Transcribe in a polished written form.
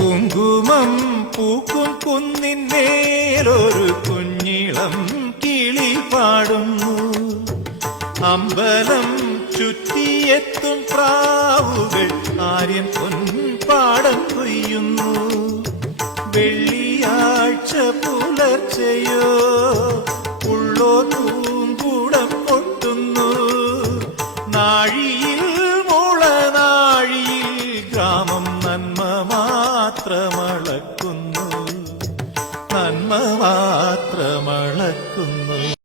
കുങ്കുമം പൂക്കും കുന്നിന്മേലൊരു കുഞ്ഞിളം കിളി പാടുന്നു. അമ്പലം ചുറ്റിയെത്തും പ്രാവുകൾ ആര്യൻ പൊൻപാടം കൊയ്യുന്നു. വെള്ളിയാഴ്ച പുലർച്ചയോ